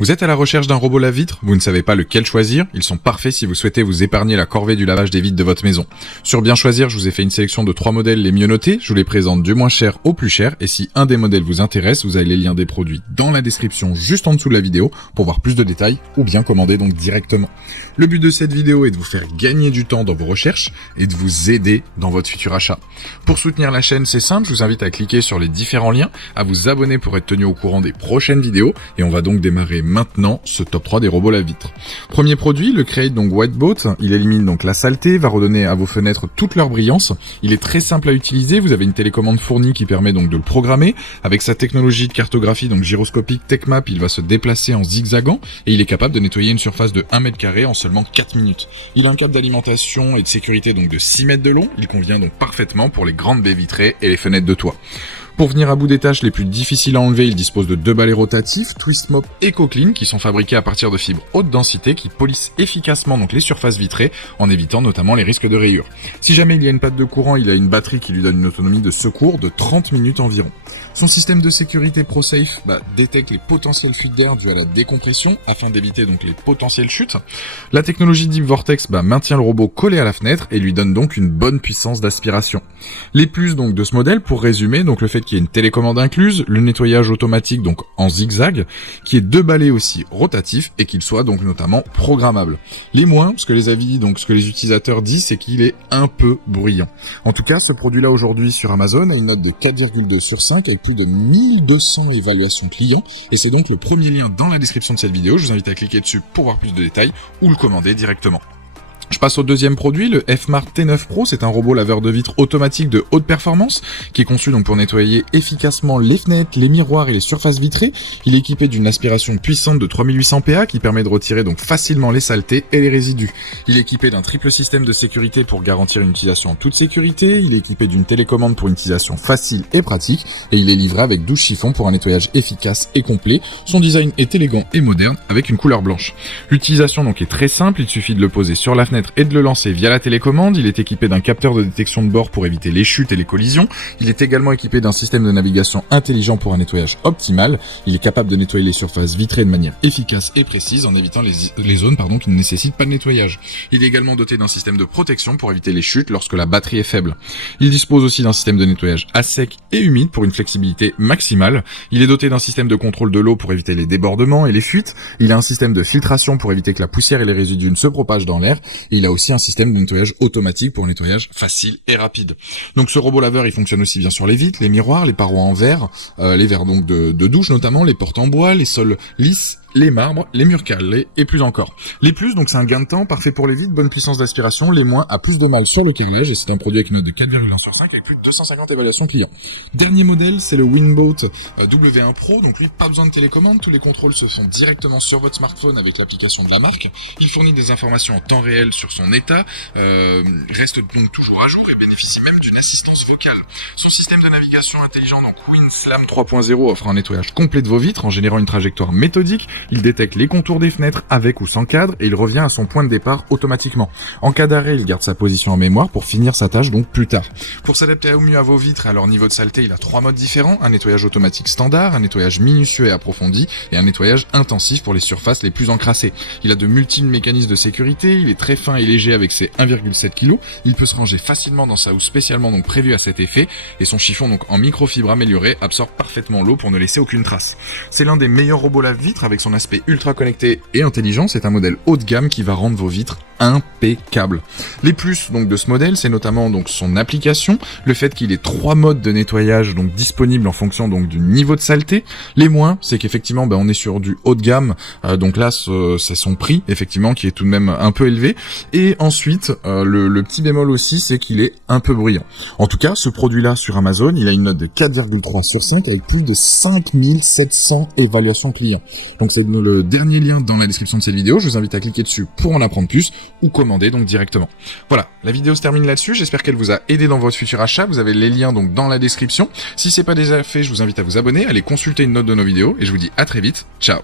Vous êtes à la recherche d'un robot lave-vitre? Vous ne savez pas lequel choisir? Ils sont parfaits si vous souhaitez vous épargner la corvée du lavage des vitres de votre maison. Sur Bien Choisir, je vous ai fait une sélection de 3 modèles les mieux notés. Je vous les présente du moins cher au plus cher. Et si un des modèles vous intéresse, vous avez les liens des produits dans la description juste en dessous de la vidéo pour voir plus de détails ou bien commander donc directement. Le but de cette vidéo est de vous faire gagner du temps dans vos recherches et de vous aider dans votre futur achat. Pour soutenir la chaîne, c'est simple, je vous invite à cliquer sur les différents liens, à vous abonner pour être tenu au courant des prochaines vidéos et on va donc démarrer maintenant ce top 3 des robots lave-vitre. Premier produit, le Create donc White Boat, il élimine donc la saleté, va redonner à vos fenêtres toute leur brillance. Il est très simple à utiliser, vous avez une télécommande fournie qui permet donc de le programmer. Avec sa technologie de cartographie donc gyroscopique TechMap, il va se déplacer en zigzagant et il est capable de nettoyer une surface de 1 mètre carré en seulement 4 minutes. Il a un câble d'alimentation et de sécurité donc de 6 mètres de long, il convient donc parfaitement pour les grandes baies vitrées et les fenêtres de toit. Pour venir à bout des tâches les plus difficiles à enlever, il dispose de 2 balais rotatifs, Twist Mop EcoClean, qui sont fabriqués à partir de fibres haute densité qui polissent efficacement donc les surfaces vitrées en évitant notamment les risques de rayures. Si jamais il y a une panne de courant, il a une batterie qui lui donne une autonomie de secours de 30 minutes environ. Son système de sécurité ProSafe détecte les potentielles fuites d'air dues à la décompression afin d'éviter donc les potentielles chutes. La technologie Deep Vortex maintient le robot collé à la fenêtre et lui donne donc une bonne puissance d'aspiration. Les plus donc de ce modèle, pour résumer, donc le fait qu'il y ait une télécommande incluse, le nettoyage automatique donc en zigzag, qui est 2 balais aussi rotatifs et qu'il soit donc notamment programmable. Les moins, ce que les utilisateurs disent, c'est qu'il est un peu bruyant. En tout cas, ce produit-là aujourd'hui sur Amazon a une note de 4,2 sur 5 avec plus de 1200 évaluations clients et c'est donc le premier lien dans la description de cette vidéo. Je vous invite à cliquer dessus pour voir plus de détails ou le commander directement. Je passe au deuxième produit, le F-Mart T9 Pro, c'est un robot laveur de vitres automatique de haute performance qui est conçu donc pour nettoyer efficacement les fenêtres, les miroirs et les surfaces vitrées. Il est équipé d'une aspiration puissante de 3800 PA qui permet de retirer donc facilement les saletés et les résidus. Il est équipé d'un triple système de sécurité pour garantir une utilisation en toute sécurité, il est équipé d'une télécommande pour une utilisation facile et pratique et il est livré avec 12 chiffons pour un nettoyage efficace et complet. Son design est élégant et moderne avec une couleur blanche. L'utilisation donc est très simple, il suffit de le poser sur la fenêtre et de le lancer via la télécommande. Il est équipé d'un capteur de détection de bord pour éviter les chutes et les collisions. Il est également équipé d'un système de navigation intelligent pour un nettoyage optimal. Il est capable de nettoyer les surfaces vitrées de manière efficace et précise en évitant les zones qui ne nécessitent pas de nettoyage. Il est également doté d'un système de protection pour éviter les chutes lorsque la batterie est faible. Il dispose aussi d'un système de nettoyage à sec et humide pour une flexibilité maximale. Il est doté d'un système de contrôle de l'eau pour éviter les débordements et les fuites. Il a un système de filtration pour éviter que la poussière et les résidus ne se propagent dans l'air. Et il a aussi un système de nettoyage automatique pour un nettoyage facile et rapide. Donc ce robot laveur, il fonctionne aussi bien sur les vitres, les miroirs, les parois en verre, les verres donc de douche notamment, les portes en bois, les sols lisses, les marbres, les murs carrelés et plus encore. Les plus, donc c'est un gain de temps, parfait pour les vitres, bonne puissance d'aspiration, les moins a plus de mal sur le carrelage et c'est un produit avec une note de 4,1 sur 5 avec plus de 250 évaluations clients. Dernier modèle, c'est le Winboat W1 Pro, donc lui pas besoin de télécommande, tous les contrôles se font directement sur votre smartphone avec l'application de la marque. Il fournit des informations en temps réel sur son état, reste donc toujours à jour et bénéficie même d'une assistance vocale. Son système de navigation intelligent, donc WinSlam 3.0, offre un nettoyage complet de vos vitres en générant une trajectoire méthodique. Il détecte les contours des fenêtres avec ou sans cadre et il revient à son point de départ automatiquement. En cas d'arrêt, il garde sa position en mémoire pour finir sa tâche donc plus tard. Pour s'adapter au mieux à vos vitres et à leur niveau de saleté, il a 3 modes différents, un nettoyage automatique standard, un nettoyage minutieux et approfondi et un nettoyage intensif pour les surfaces les plus encrassées. Il a de multiples mécanismes de sécurité, il est très fin et léger avec ses 1,7 kg, il peut se ranger facilement dans sa housse spécialement donc prévue à cet effet et son chiffon donc en microfibre amélioré absorbe parfaitement l'eau pour ne laisser aucune trace. C'est l'un des meilleurs robots lave-vitres avec son aspect ultra connecté et intelligent, c'est un modèle haut de gamme qui va rendre vos vitres impeccables. Les plus donc de ce modèle, c'est notamment donc son application, le fait qu'il ait 3 modes de nettoyage donc disponibles en fonction donc du niveau de saleté. Les moins, c'est qu'effectivement on est sur du haut de gamme, donc là c'est son prix effectivement qui est tout de même un peu élevé. Et ensuite le petit bémol aussi, c'est qu'il est un peu bruyant. En tout cas, ce produit-là sur Amazon, il a une note de 4,3 sur 5 avec plus de 5700 évaluations clients. Donc c'est le dernier lien dans la description de cette vidéo, je vous invite à cliquer dessus pour en apprendre plus ou commander donc directement. Voilà, la vidéo se termine là-dessus, j'espère qu'elle vous a aidé dans votre futur achat, vous avez les liens donc dans la description. Si c'est pas déjà fait, je vous invite à vous abonner, à aller consulter une note de nos vidéos et je vous dis à très vite, ciao.